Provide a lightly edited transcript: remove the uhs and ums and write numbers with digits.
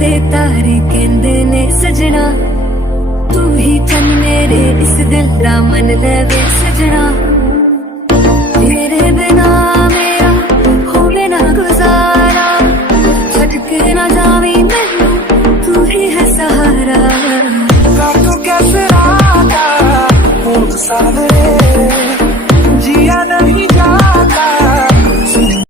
दे तारे कहंदे ने सजना, तू ही चन मेरे इस दिल दा मन लवे सजना। तेरे बिना मेरा होवे ना गुजारा, छड़ के ना जावी मैनू, तू ही है सहारा। काटूं कैसे राता, सावरे